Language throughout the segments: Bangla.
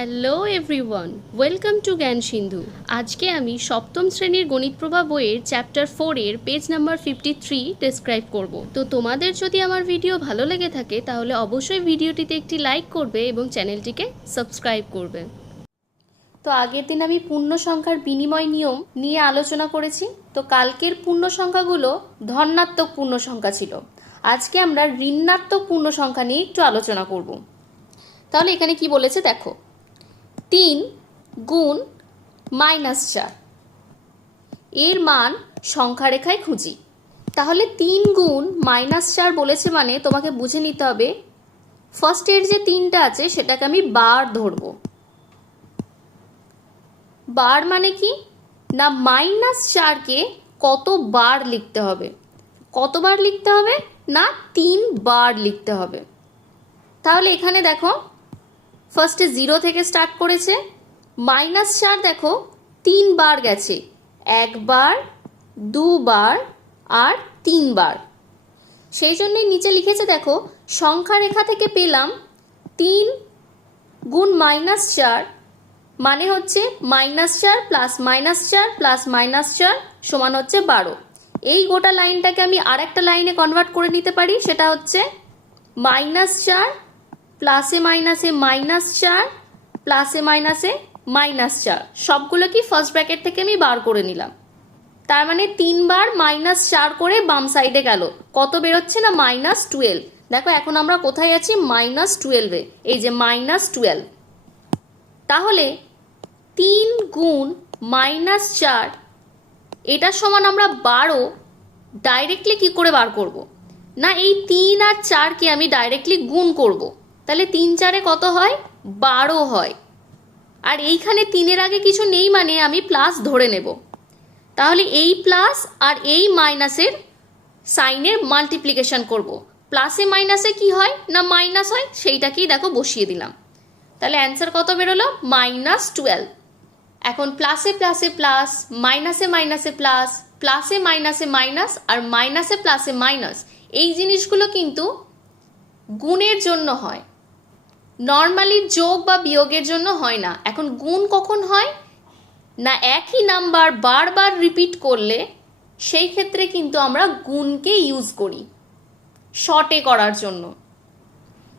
হ্যালো এভরিওয়ান, ওয়েলকাম টু জ্ঞান সিন্ধু। আজকে আমি সপ্তম শ্রেণির গণিত প্রভা বইয়ের চ্যাপ্টার ফোরের page number fifty three describe করব। তো তোমাদের যদি আমার ভিডিও ভালো লেগে থাকে, তাহলে অবশ্যই ভিডিওটিতে একটি লাইক করবে এবং চ্যানেলটিকে সাবস্ক্রাইব করবে। তো আগের দিন আমি পূর্ণ সংখ্যার বিনিময় নিয়ম নিয়ে আলোচনা করেছি। তো কালকের পূর্ণ সংখ্যাগুলো ধনাত্মক পূর্ণ সংখ্যা ছিল। আজকে আমরা ঋণাত্মক পূর্ণ সংখ্যা নিয়ে একটু আলোচনা করব। তাহলে এখানে কি বলেছে দেখো তিন গুণ মাইনাস চার। এর মান সংখ্যা রেখায় খুঁজি। তাহলে তিন গুণ মাইনাস চার বলেছে মানে তোমাকে বুঝে নিতে হবে ফার্স্ট এর যে তিনটা আছে সেটাকে আমি বার ধরবো। বার মানে কি? না, মাইনাস চারকে কতবার লিখতে হবে? কতবার লিখতে হবে? না, তিন বার লিখতে হবে। তাহলে এখানে দেখো ফার্স্টে জিরো থেকে স্টার্ট করেছে। মাইনাস চার দেখো, তিনবার গেছে। একবার, দুবার, আর তিনবার। সেই জন্যই নিচে লিখেছে দেখো, সংখ্যা রেখা থেকে পেলাম তিন গুণ মাইনাস চার মানে হচ্ছে মাইনাস চার প্লাস মাইনাস চার প্লাস মাইনাস চার সমান হচ্ছে বারো। এই গোটা লাইনটাকে আমি আর একটা লাইনে কনভার্ট করে নিতে পারি, সেটা হচ্ছে মাইনাস চার প্লাসে মাইনাসে মাইনাস চার, প্লাসে মাইনাসে মাইনাস চার। সবগুলো ফার্স্ট ব্র্যাকেট থেকে আমি বার করে নিলাম। তার মানে তিনবার মাইনাস চার করে বাম সাইডে গেল। কত বেরোচ্ছে না? মাইনাস টুয়েলভ দেখো, এখন আমরা কোথায় আছি? মাইনাস টুয়েলভে এই যে মাইনাস টুয়েলভ তাহলে তিন গুণ মাইনাস চার, এটার সমান আমরা বারো ডাইরেক্টলি কি করে বার করব। না, এই তিন আর চারকে আমি ডাইরেক্টলি গুণ করব। তাহলে তিন চারে কত হয়? বারো হয়। আর এইখানে তিনের আগে কিছু নেই মানে আমি প্লাস ধরে নেব। তাহলে এই প্লাস আর এই মাইনাসের সাইনের মাল্টিপ্লিকেশন করব। প্লাসে মাইনাসে কি হয় না মাইনাস হয়? সেইটাকেই দেখো বসিয়ে দিলাম। তাহলে অ্যান্সার কত বেরোলো? মাইনাস টুয়েলভ এখন প্লাসে প্লাসে প্লাস মাইনাসে মাইনাসে প্লাস প্লাসে মাইনাসে মাইনাস আর মাইনাসে প্লাসে মাইনাস এই জিনিসগুলো কিন্তু গুণের জন্য হয়। নর্মালি যোগ বা বিয়োগের জন্য হয় না। এখন গুণ কখন হয়? না একই নাম্বার বারবার রিপিট করলে সেই ক্ষেত্রে কিন্তু আমরা গুণকে ইউজ করি শর্টে করার জন্য।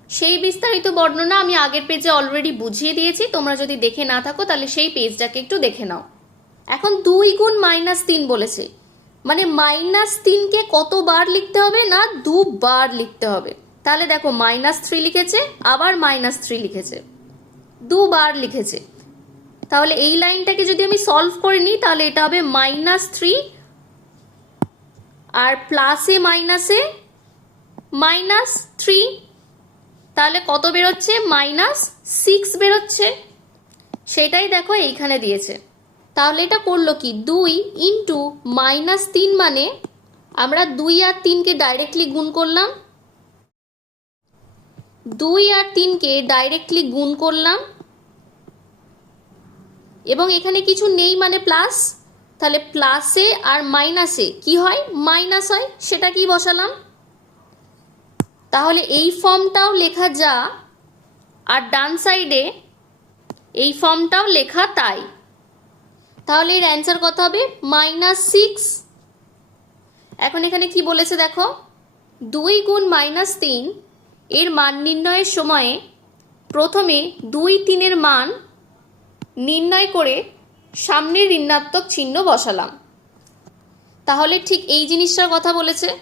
সেই বিস্তারিত বর্ণনা আমি আগের পেজে অলরেডি বুঝিয়ে দিয়েছি। তোমরা যদি দেখে না থাকো, তাহলে সেই পেজটাকে একটু দেখে নাও। এখন দুই গুণ মাইনাস তিন বলেছে। মানে মাইনাস তিনকে কতবার লিখতে হবে না দুবার লিখতে হবে? তাহলে দেখো মাইনাস থ্রি লিখেছে, আবার মাইনাস থ্রি লিখেছে। দুবার লিখেছে। তাহলে এই লাইনটাকে যদি আমি সলভ করে নিই, তাহলে এটা হবে মাইনাস থ্রি আর প্লাসে মাইনাসে মাইনাস থ্রি তাহলে কত বেরোচ্ছে? মাইনাস সিক্স বেরোচ্ছে। সেটাই দেখো এইখানে দিয়েছে। তাহলে এটা করল কি? দুই ইন্টু মাইনাস তিন মানে আমরা দুই আর তিনকে ডাইরেক্টলি গুণ করলাম। দুই আর তিনকে ডাইরেক্টলি গুণ করলাম। এবং এখানে কিছু নেই মানে প্লাস তাহলে প্লাসে আর মাইনাসে কি হয়? মাইনাস হয়, সেটা কি বসালাম? তাহলে এই ফর্মটাও লেখা যা, আর ডান সাইডে এই ফর্মটাও লেখা তাই। তাহলে এর অ্যান্সার কত হবে? মাইনাস সিক্স এখন এখানে কি বলেছে দেখো? দুই গুণ মাইনাস তিন এর মান নির্ণয়ের সময়ে প্রথমে দুই তিনের মান নির্ণয় করে সামনের ঋণাত্মক চিহ্ন বসালাম। তাহলে ঠিক এই জিনিসটার কথা বলেছে।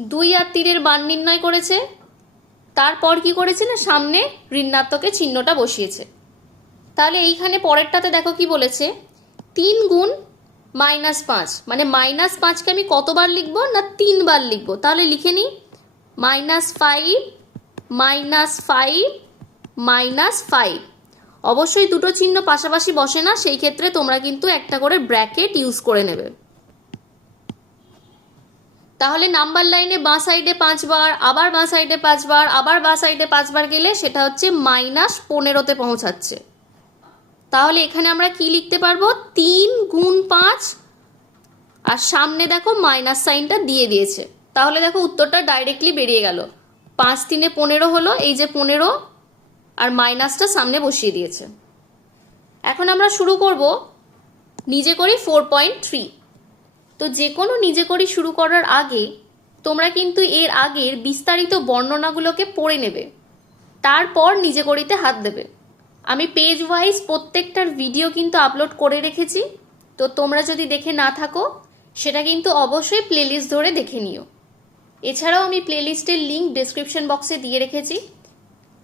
দুই আর তীরের মান নির্ণয় করেছে। তারপর কি করেছে না, সামনে ঋণাত্মকের চিহ্নটা বসিয়েছে। তাহলে এইখানে পরেরটাতে দেখো কি বলেছে? তিন গুণ মাইনাস পাঁচ। মানে মাইনাস পাঁচকে আমি কতবার লিখব না তিনবার লিখব? তাহলে লিখে নিই। Minus five minus five minus five. অবশ্যই দুটো চিহ্ন পাশাপাশি বসে না, সেই ক্ষেত্রে তোমরা কিন্তু একটা করে ব্র্যাকেট ইউজ করে নেবে। তাহলে নাম্বার লাইনে বাঁ সাইডে পাঁচবার, আবার বাঁ সাইডে পাঁচবার, আবার বাঁ সাইডে পাঁচবার গেলে সেটা হচ্ছে মাইনাস পনেরোতে পৌঁছাচ্ছে। তাহলে এখানে আমরা কি লিখতে পারব? তিন গুণ পাঁচ। আর সামনে দেখো মাইনাস সাইনটা দিয়ে দিয়েছে। তাহলে দেখো উত্তরটা ডাইরেক্টলি বেরিয়ে গেল। পাঁচ তিনে পনেরো হলো, এই যে পনেরো আর মাইনাসটা সামনে বসিয়ে দিয়েছে। এখন আমরা শুরু করব নিজে করি ফোর পয়েন্ট থ্রি। তো যে কোনো নিজে করি শুরু করার আগে তোমরা কিন্তু এর আগের বিস্তারিত বর্ণনাগুলোকে পড়ে নেবে। তারপর নিজে করিতে হাত দেবে। আমি পেজ ওয়াইজ প্রত্যেকটার ভিডিও কিন্তু আপলোড করে রেখেছি। তো তোমরা যদি দেখে না থাকো, সেটা কিন্তু অবশ্যই প্লেলিস্ট ধরে দেখে নিও। এছাড়াও আমি প্লেলিস্টের লিঙ্ক ডেসক্রিপশন বক্সে দিয়ে রেখেছি।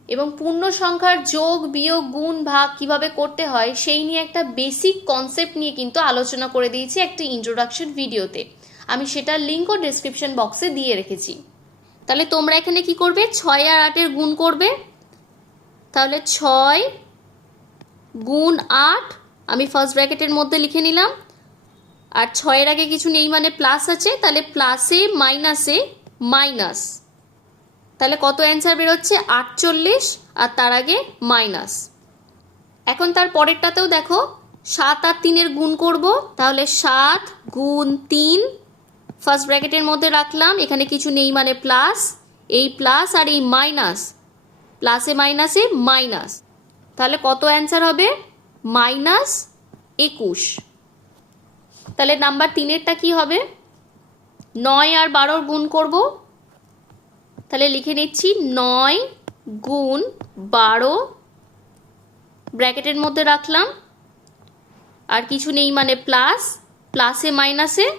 এবং পূর্ণ সংখ্যার যোগ, বিয়োগ, গুণ, ভাগ কীভাবে করতে হয় সেই নিয়ে একটা বেসিক কনসেপ্ট নিয়ে কিন্তু আলোচনা করে দিয়েছি একটি ইন্ট্রোডাকশন ভিডিওতে আমি সেটার লিঙ্কও ডেসক্রিপশন বক্সে দিয়ে রেখেছি। তাহলে তোমরা এখানে কি করবে? ছয় আর আটের গুণ করবে। তাহলে ছয় গুণ আট, আমি ফার্স্ট ব্র্যাকেটের মধ্যে লিখে নিলাম। আর ছয়ের আগে কিছু নেই মানে প্লাস আছে, তাহলে প্লাসে মাইনাসে মাইনাস। তাহলে কত অ্যান্সার বেরোচ্ছে? আটচল্লিশ, আর তার আগে মাইনাস। এখন তার পরেরটাতেও দেখো, সাত আর তিনের গুণ করব, তাহলে সাত গুণ তিন। ফার্স্ট ব্র্যাকেটের মধ্যে রাখলাম, এখানে কিছু নেই মানে প্লাস এই প্লাস আর এই মাইনাস প্লাসে মাইনাসে মাইনাস তাহলে কত অ্যান্সার হবে? মাইনাস একুশ। তাহলে নাম্বার তিনেরটা কি হবে? নয় আর বারোর গুণ করব। তাহলে লিখে নিচ্ছি নয় গুণ বারো ব্র্যাকেটের মধ্যে রাখলাম। আর কিছু নেই মানে প্লাস, প্লাসে মাইনাসে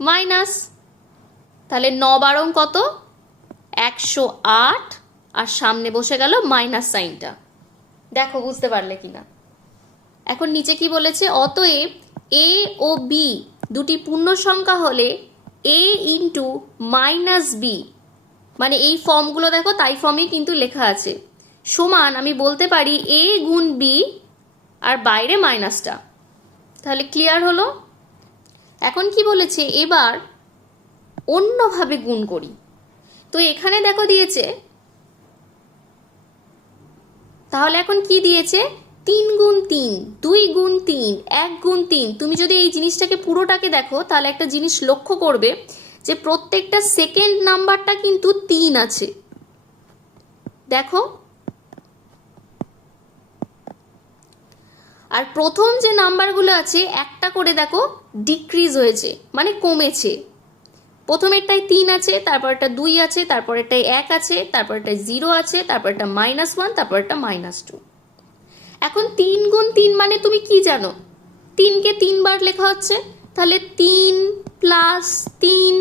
মাইনাস। তাহলে ন বারং কত? একশো আট। আর সামনে বসে গেল মাইনাস সাইনটা। দেখো, বুঝতে পারলে কিনা। এখন নিচে কি বলেছে? অতএব এ ও বি দুটি পূর্ণ সংখ্যা হলে এ ইন্টু মাইনাস বি মানে এই ফর্মগুলো দেখো, তাই ফর্মেই কিন্তু লেখা আছে। সমান আমি বলতে পারি এ গুণ বি আর বাইরে মাইনাসটা তাহলে ক্লিয়ার হলো? এখন কি বলেছে? এবার অন্যভাবে গুণ করি। তো এখানে দেখো দিয়েছে। তাহলে এখন কি দিয়েছে? তিন গুণ তিন, দুই গুণ তিন, এক গুণ তিন। তুমি যদি এই জিনিসটাকে পুরোটাকে দেখো, তাহলে একটা জিনিস লক্ষ্য করবে যে প্রত্যেকটা সেকেন্ড নাম্বারটা কিন্তু তিন আছে। দেখো। আর প্রথম যে নাম্বারগুলো আছে, একটা করে দেখো ডিক্রিজ হয়েছে মানে কমেছে। প্রথমেরটায় তিন আছে তারপরটা দুই আছে, তারপরেরটায় এক আছে তারপরটায় জিরো আছে তারপরটা মাইনাস ওয়ান তারপরটা মাইনাস টু এখন তিন গুণ তিন মানে তুমি কি জানো? তিনকে তিনবার লেখা হচ্ছে। তাহলে তিন প্লাস তিন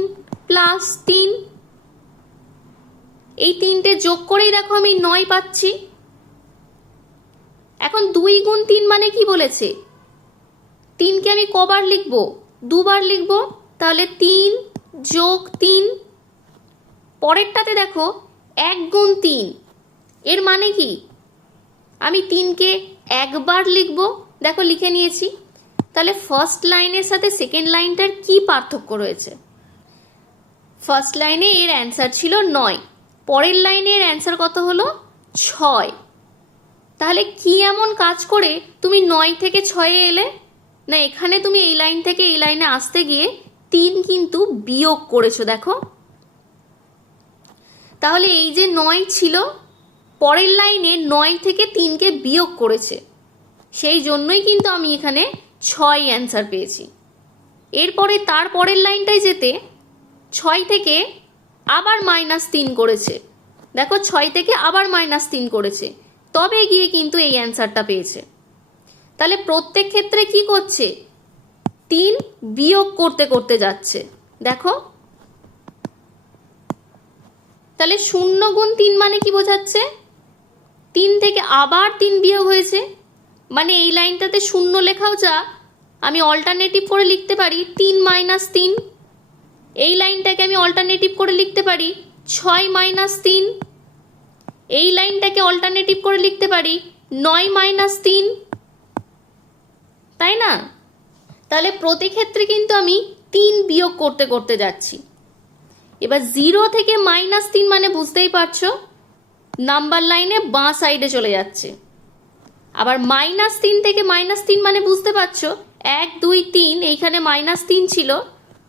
প্লাস তিন। এই তিনটে যোগ করেই দেখো আমি নয় পাচ্ছি। এখন দুই গুণ তিন মানে কি বলেছে? তিনকে আমি কবার লিখব? দুবার লিখব? তাহলে তিন যোগ তিন। পরেরটাতে দেখো এক গুণ তিন। এর মানে কি? আমি তিনকে একবার লিখব। দেখো লিখে নিয়েছি। তাহলে ফার্স্ট লাইনের সাথে সেকেন্ড লাইনটার কি পার্থক্য রয়েছে? ফার্স্ট লাইনে এর অ্যান্সার ছিল নয়। পরের লাইনে এর অ্যান্সার কত হলো? ছয়। তাহলে কি এমন কাজ করে তুমি নয় থেকে ছয়ে এলে? না, এখানে তুমি এই লাইন থেকে এই লাইনে আসতে গিয়ে তিন কিন্তু বিয়োগ করেছ, দেখো। তাহলে এই যে নয় ছিল পরের লাইনে নয় থেকে তিনকে বিয়োগ করেছে। সেই জন্যই কিন্তু আমি এখানে ছয় অ্যান্সার পেয়েছি। এরপরে তার পরের লাইনটায় যেতে ছয় থেকে আবার মাইনাস তিন করেছে। দেখো ছয় থেকে আবার মাইনাস তিন করেছে। তবে গিয়ে কিন্তু এই অ্যান্সারটা পেয়েছে। তাহলে প্রত্যেক ক্ষেত্রে কি করছে? তিন বিয়োগ করতে করতে যাচ্ছে। দেখো। তাহলে শূন্য গুণ তিন মানে কি বোঝাচ্ছে? তিন থেকে আবার তিন বিয়োগ হয়েছে। মানে এই লাইনটাতে শূন্য লেখাও যা, আমি অল্টারনেটিভ করে লিখতে পারি তিন মাইনাস তিন। এই লাইনটাকে আমি অল্টারনেটিভ করে লিখতে পারি ছয় মাইনাস তিন। এই লাইনটাকে অল্টারনেটিভ করে লিখতে পারি নয় মাইনাস তিন। তাই না? তাহলে প্রতি ক্ষেত্রে কিন্তু আমি তিন বিয়োগ করতে করতে যাচ্ছি। এবার জিরো থেকে মাইনাস তিন মানে বুঝতেই পারছ? নাম্বার লাইনে বাঁ সাইডে চলে যাচ্ছে। আবার মাইনাস তিন থেকে মাইনাস তিন মানে বুঝতে পারছ? এক, দুই, তিন, এইখানে মাইনাস তিন ছিল।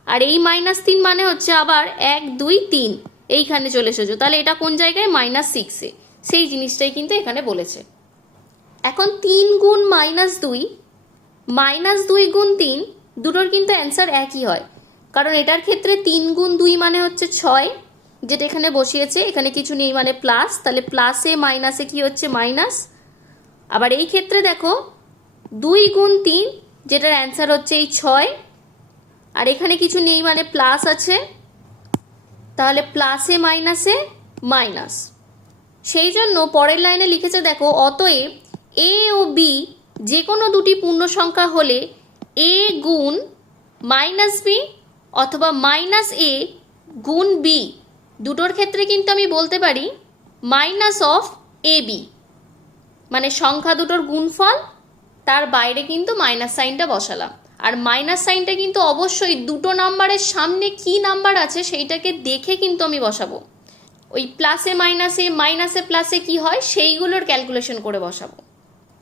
আর এই মাইনাস তিন মানে হচ্ছে আবার এক, দুই, তিন, এইখানে চলে এসেছ। তাহলে এটা কোন জায়গায়? মাইনাস সিক্সে সেই জিনিসটাই কিন্তু এখানে বলেছে। এখন তিন গুণ মাইনাস দুই মাইনাস দুই গুণ তিন, দুটোর কিন্তু অ্যান্সার একই হয়। কারণ এটার ক্ষেত্রে তিন গুণ দুই মানে হচ্ছে ছয় যেটা এখানে বসিয়েছে, এখানে কিছু নেই মানে প্লাস তাহলে প্লাসে মাইনাসে কি হচ্ছে? মাইনাস আবার এই ক্ষেত্রে দেখো, দুই গুণ তিন, যেটার অ্যান্সার হচ্ছে এই ছয়, আর এখানে কিছু নেই মানে প্লাস আছে, তাহলে প্লাসে মাইনাসে মাইনাস সেই জন্য পরের লাইনে লিখেছে দেখো, অতএব এ ও বি যে কোনো দুটি পূর্ণ সংখ্যা হলে এ গুণ মাইনাস বি অথবা মাইনাস এ গুণ বি দুটোর ক্ষেত্রে কিন্তু আমি বলতে পারি মাইনাস অফ এ বি মানে সংখ্যা দুটোর গুণফল, তার বাইরে কিন্তু মাইনাস সাইনটা বসালাম। আর মাইনাস সাইনটা কিন্তু অবশ্যই দুটো নাম্বারের সামনে কি নাম্বার আছে সেইটাকে দেখে কিন্তু আমি বসাবো। ওই প্লাসে মাইনাসে মাইনাসে প্লাসে কি হয় সেইগুলোর ক্যালকুলেশন করে বসাবো।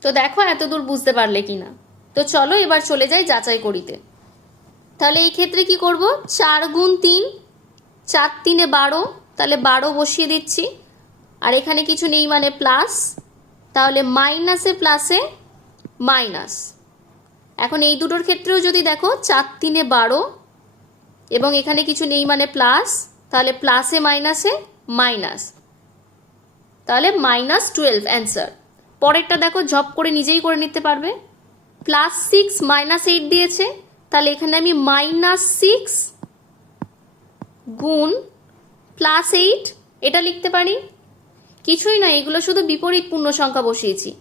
তো দেখো এত দূর বুঝতে পারলে কি না তো চলো এবার চলে যাই যাচাই করিতে। তাহলে এই ক্ষেত্রে কি করব? চার গুণ তিন চার তিনে বারো, তাহলে বারো বসিয়ে দিচ্ছি। আর এখানে কিছু নেই মানে প্লাস তাহলে মাইনাসে প্লাসে মাইনাস এখন এই দুটোর ক্ষেত্রেও যদি দেখো, চার তিনে বারো, এবং এখানে কিছু নেই মানে প্লাস তাহলে প্লাসে মাইনাসে মাইনাস তাহলে মাইনাস টুয়েলভ অ্যান্সার পরেরটা দেখো জব করে নিজেই করে নিতে পারবে। প্লাস সিক্স মাইনাস এইট দিয়েছে, তাহলে এখানে আমি মাইনাস সিক্স গুণ প্লাস এইট এটা লিখতে পারি? কিছুই না এগুলো শুধু বিপরীত পূর্ণ সংখ্যা বসিয়েছি।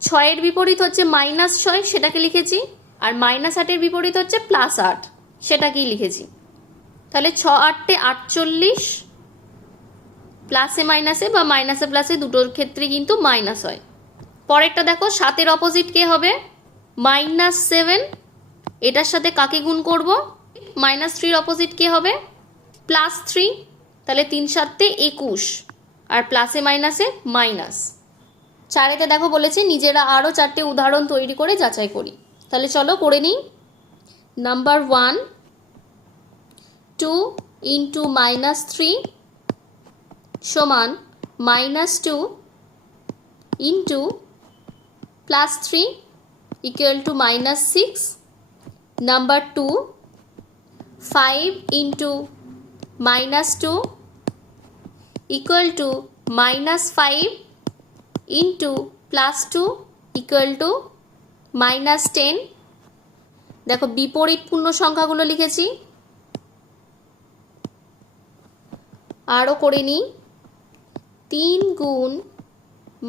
ছয়ের বিপরীত হচ্ছে মাইনাস ছয়, সেটাকে লিখেছি। আর মাইনাস আটের বিপরীত হচ্ছে প্লাস আট সেটাকেই লিখেছি। তাহলে ছ আটটে আটচল্লিশ প্লাসে মাইনাসে বা মাইনাসে প্লাসে দুটোর ক্ষেত্রে কিন্তু মাইনাস হয়। পরেরটা দেখো, সাতের অপোজিট কে হবে? মাইনাস সেভেন এটার সাথে কাকে গুণ করব? মাইনাস থ্রির অপোজিট কে হবে? প্লাস থ্রি তাহলে তিন সাতে একুশ। আর প্লাসে মাইনাসে মাইনাস চারেতে দেখো বলেছে, নিজেরা আরও চারটে উদাহরণ তৈরি করে যাচাই করি। তাহলে চলো করে নিই। Number one two into minus three সমান minus two into plus three equal to minus six number two five into minus two equal to minus five into plus two equal to minus ten দেখো বিপরীত পূর্ণ সংখ্যাগুলো লিখেছি। আরও করে নিই। তিন গুণ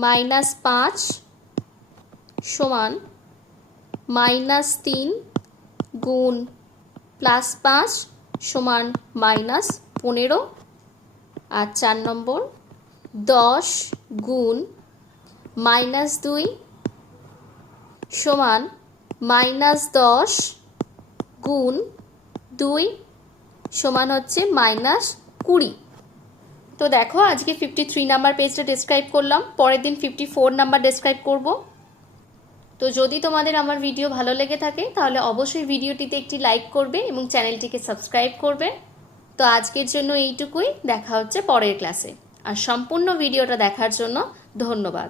মাইনাস পাঁচ সমান মাইনাস তিন গুণ প্লাস পাঁচ সমান মাইনাস পনেরো আর চার নম্বর দশ গুণ মাইনাস দুই সমান মাইনাস দশ গুণ দুই সমান হচ্ছে মাইনাস কুড়ি। তো দেখো আজকে ফিফটি থ্রি নাম্বার পেজটা ডিসক্রাইব করলাম, পরের দিন ফিফটি ফোর নাম্বার ডিসক্রাইব করব। তো যদি তোমাদের আমার ভিডিও ভালো লেগে থাকে, তাহলে অবশ্যই ভিডিওটিতে একটি লাইক করবে এবং চ্যানেলটিকে সাবস্ক্রাইব করবে। তো আজকের জন্য এইটুকুই, দেখা হচ্ছে পরের ক্লাসে আর সম্পূর্ণ ভিডিওটা দেখার জন্য ধন্যবাদ।